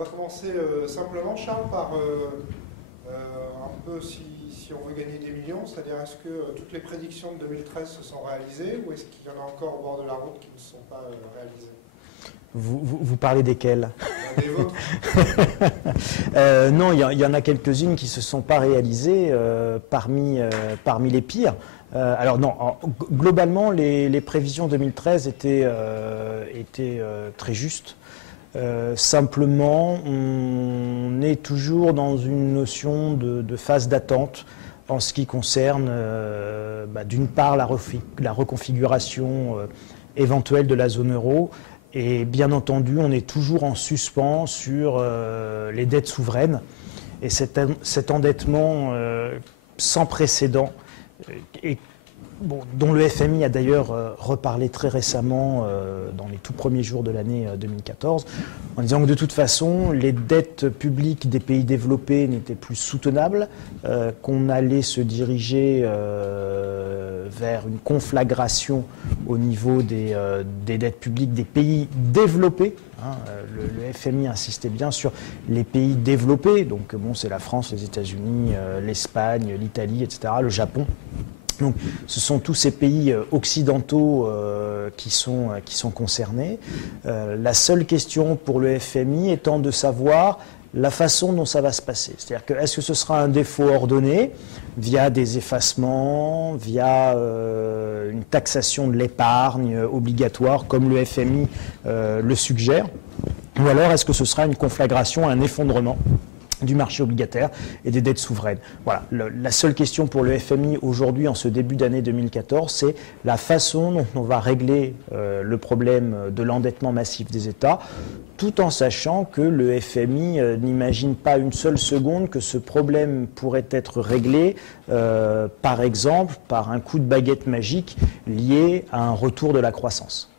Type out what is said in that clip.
On va commencer simplement, Charles, par un peu si on veut gagner des millions, c'est-à-dire est-ce que toutes les prédictions de 2013 se sont réalisées ou est-ce qu'il y en a encore au bord de la route qui ne sont pas réalisées? Vous parlez desquelles? Des vôtres. Non, il y en a quelques-unes qui ne se sont pas réalisées parmi les pires. Alors non, globalement, les prévisions 2013 étaient très justes. Simplement, on est toujours dans une notion de phase d'attente en ce qui concerne, d'une part, la reconfiguration éventuelle de la zone euro, et bien entendu, on est toujours en suspens sur les dettes souveraines. Et cet endettement sans précédent, dont le FMI a d'ailleurs reparlé très récemment dans les tout premiers jours de l'année 2014, en disant que de toute façon, les dettes publiques des pays développés n'étaient plus soutenables, qu'on allait se diriger vers une conflagration au niveau des dettes publiques des pays développés. Le FMI insistait bien sur les pays développés, donc c'est la France, les États-Unis, l'Espagne, l'Italie, etc., le Japon. Donc, ce sont tous ces pays occidentaux qui sont concernés. La seule question pour le FMI étant de savoir la façon dont ça va se passer. C'est-à-dire que est-ce que ce sera un défaut ordonné via des effacements, via une taxation de l'épargne obligatoire, comme le FMI le suggère, ou alors est-ce que ce sera une conflagration, un effondrement du marché obligataire et des dettes souveraines. Voilà. La seule question pour le FMI aujourd'hui, en ce début d'année 2014, c'est la façon dont on va régler le problème de l'endettement massif des États, tout en sachant que le FMI n'imagine pas une seule seconde que ce problème pourrait être réglé, par exemple, par un coup de baguette magique lié à un retour de la croissance.